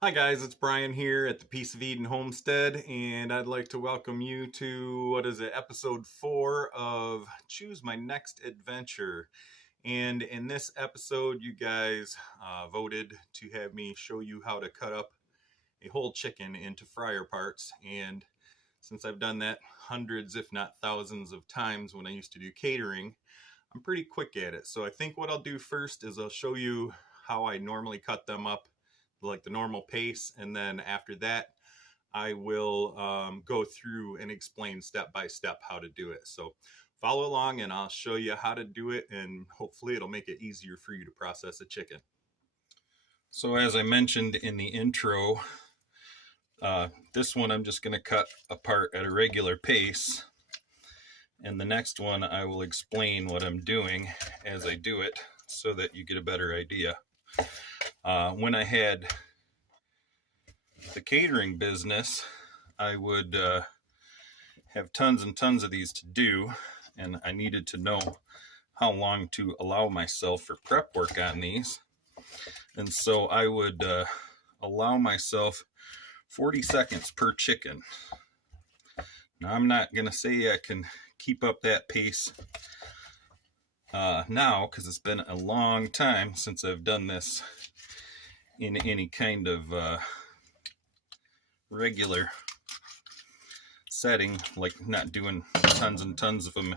Hi guys, it's Brian here at the Peace of Eden Homestead, and I'd like to welcome you to, episode 4 of Choose My Next Adventure. And in this episode, you guys voted to have me show you how to cut up a whole chicken into fryer parts. And since I've done that hundreds, if not thousands of times when I used to do catering, I'm pretty quick at it. So I think what I'll do first is I'll show you how I normally cut them up, like the normal pace, and then after that I will go through and explain step by step how to do it. So follow along and I'll show you how to do it, and hopefully it'll make it easier for you to process a chicken. So as I mentioned in the intro, this one I'm just going to cut apart at a regular pace, and the next one I will explain what I'm doing as I do it so that you get a better idea. When I had the catering business, I would have tons and tons of these to do, and I needed to know how long to allow myself for prep work on these. And so I would allow myself 40 seconds per chicken. Now, I'm not going to say I can keep up that pace now, because it's been a long time since I've done this in any kind of regular setting, like not doing tons and tons of them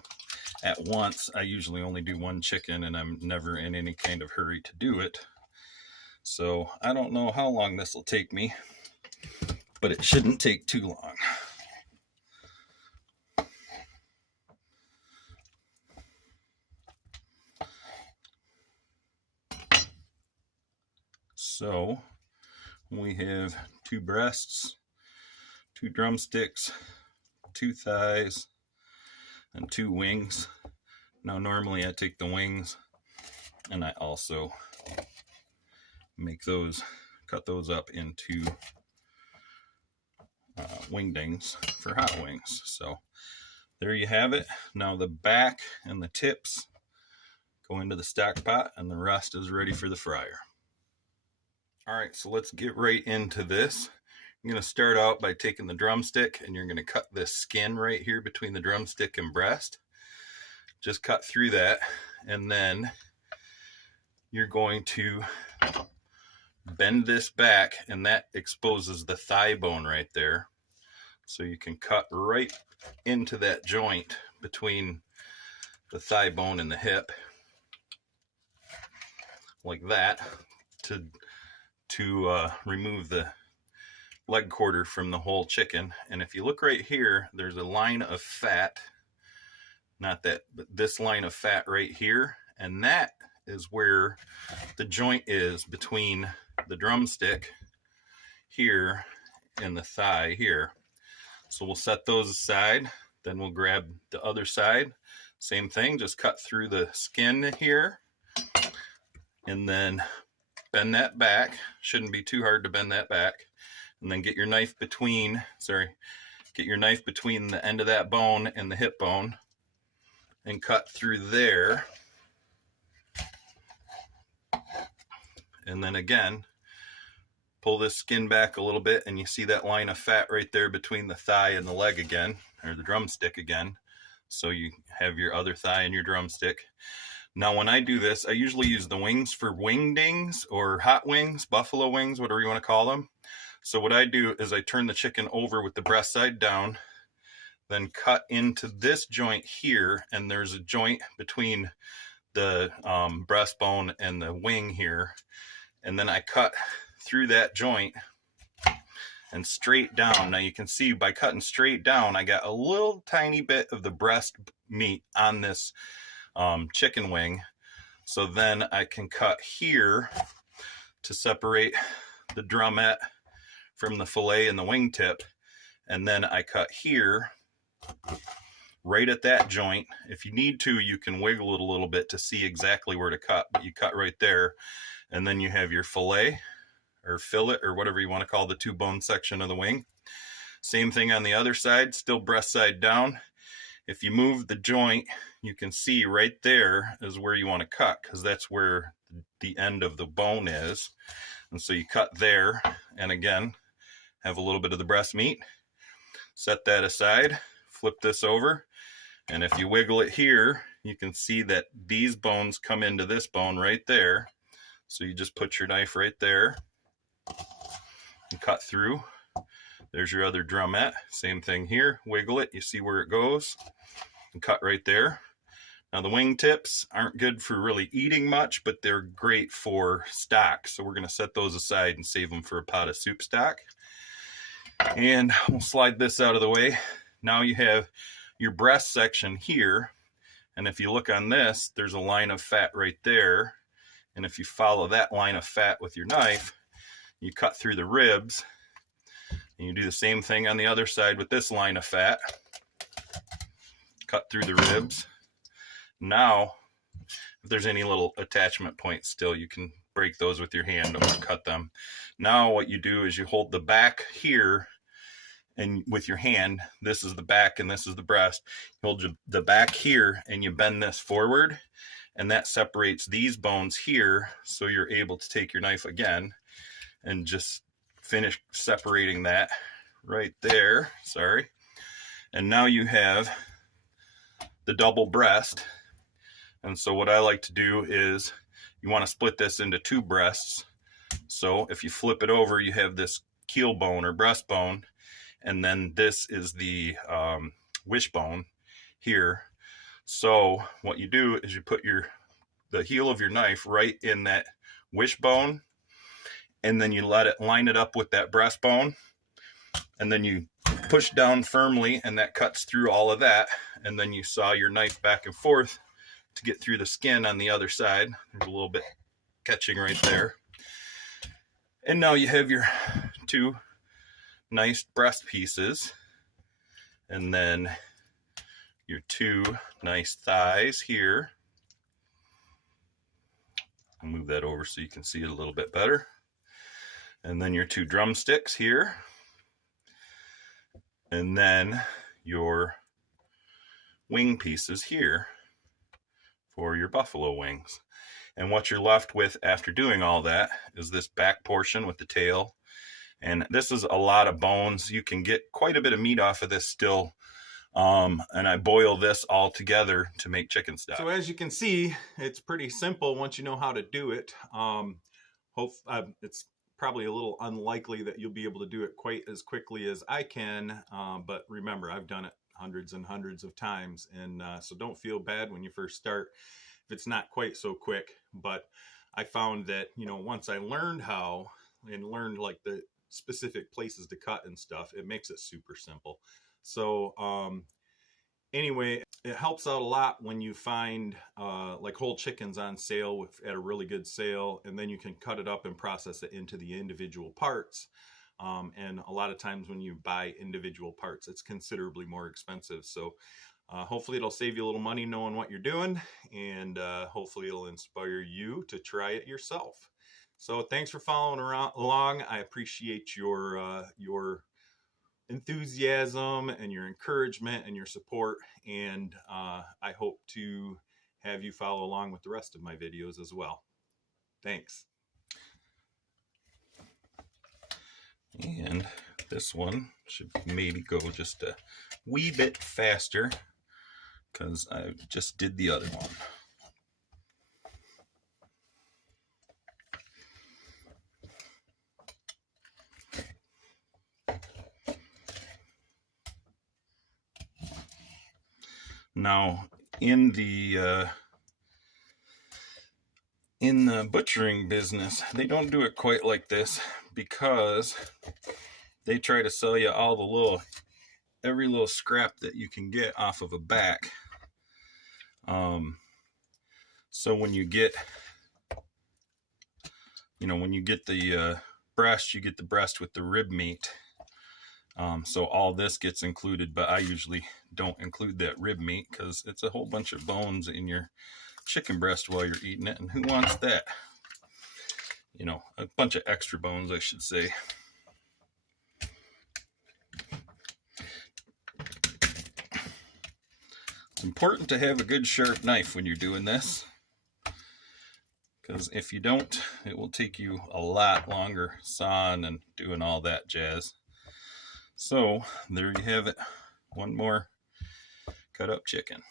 at once. I usually only do one chicken, and I'm never in any kind of hurry to do it. So I don't know how long this will take me, but it shouldn't take too long. So we have 2 breasts, 2 drumsticks, 2 thighs, and 2 wings. Now normally I take the wings and I also cut those up into wingdings for hot wings. So there you have it. Now the back and the tips go into the stock pot, and the rest is ready for the fryer. All right, so let's get right into this. I'm going to start out by taking the drumstick, and you're going to cut this skin right here between the drumstick and breast. Just cut through that, and then you're going to bend this back, and that exposes the thigh bone right there. So you can cut right into that joint between the thigh bone and the hip, like that, to remove the leg quarter from the whole chicken. And if you look right here, there's a line of fat, not that, but this line of fat right here, and that is where the joint is between the drumstick here and the thigh here. So we'll set those aside, then we'll grab the other side, same thing, just cut through the skin here, and then bend that back. Shouldn't be too hard to bend that back. And then get your knife between the end of that bone and the hip bone and cut through there. And then again, pull this skin back a little bit, and you see that line of fat right there between the thigh and the leg again, or the drumstick again. So you have your other thigh and your drumstick. Now, when I do this, I usually use the wings for wingdings or hot wings, buffalo wings, whatever you want to call them. So what I do is I turn the chicken over with the breast side down, then cut into this joint here, and there's a joint between the breastbone and the wing here, and then I cut through that joint and straight down. Now you can see by cutting straight down, I got a little tiny bit of the breast meat on this chicken wing. So then I can cut here to separate the drumette from the fillet and the wingtip, and then I cut here right at that joint. If you need to, you can wiggle it a little bit to see exactly where to cut, but you cut right there, and then you have your fillet or fillet or whatever you want to call the 2 bone section of the wing. Same thing on the other side, still breast side down. If you move the joint, you can see right there is where you want to cut, because that's where the end of the bone is. And so you cut there, and again, have a little bit of the breast meat. Set that aside, flip this over, and if you wiggle it here, you can see that these bones come into this bone right there. So you just put your knife right there and cut through. There's your other drumette. Same thing here. Wiggle it. You see where it goes. And cut right there. Now the wing tips aren't good for really eating much, but they're great for stock. So we're going to set those aside and save them for a pot of soup stock. And we'll slide this out of the way. Now you have your breast section here. And if you look on this, there's a line of fat right there. And if you follow that line of fat with your knife, you cut through the ribs. And you do the same thing on the other side with this line of fat. Cut through the ribs. Now, if there's any little attachment points still, you can break those with your hand or cut them. Now what you do is you hold the back here and with your hand, this is the back and this is the breast. You hold the back here and you bend this forward, and that separates these bones here, so you're able to take your knife again and just finish separating that right there. Sorry. And now you have the double breast. And so what I like to do is you want to split this into two breasts. So if you flip it over, you have this keel bone or breastbone, and then this is the wishbone here. So what you do is you put the heel of your knife right in that wishbone, and then you let it line it up with that breastbone, and then you push down firmly, and that cuts through all of that, and then you saw your knife back and forth to get through the skin on the other side. There's a little bit catching right there. And now you have your two nice breast pieces, and then your two nice thighs here. I'll move that over so you can see it a little bit better. And then your two drumsticks here. And then your wing pieces here for your buffalo wings. And what you're left with after doing all that is this back portion with the tail. And this is a lot of bones. You can get quite a bit of meat off of this still. And I boil this all together to make chicken stock. So as you can see, it's pretty simple once you know how to do it. It's probably a little unlikely that you'll be able to do it quite as quickly as I can. But remember, I've done it hundreds and hundreds of times. And so don't feel bad when you first start if it's not quite so quick. But I found that, once I learned how and learned like the specific places to cut and stuff, it makes it super simple. So anyway, it helps out a lot when you find like whole chickens on sale at a really good sale, and then you can cut it up and process it into the individual parts. And a lot of times when you buy individual parts, it's considerably more expensive. So hopefully it'll save you a little money knowing what you're doing, and hopefully it'll inspire you to try it yourself. So thanks for following along. I appreciate your enthusiasm and your encouragement and your support, and I hope to have you follow along with the rest of my videos as well. Thanks. And this one should maybe go just a wee bit faster because I just did the other one. Now, in the butchering business, they don't do it quite like this because they try to sell you all every little scrap that you can get off of a back. So when you get, the breast, you get the breast with the rib meat. So all this gets included, but I usually don't include that rib meat because it's a whole bunch of bones in your chicken breast while you're eating it, and who wants that? A bunch of extra bones, I should say. It's important to have a good sharp knife when you're doing this, because if you don't, it will take you a lot longer sawing and doing all that jazz. So there you have it, one more cut up chicken.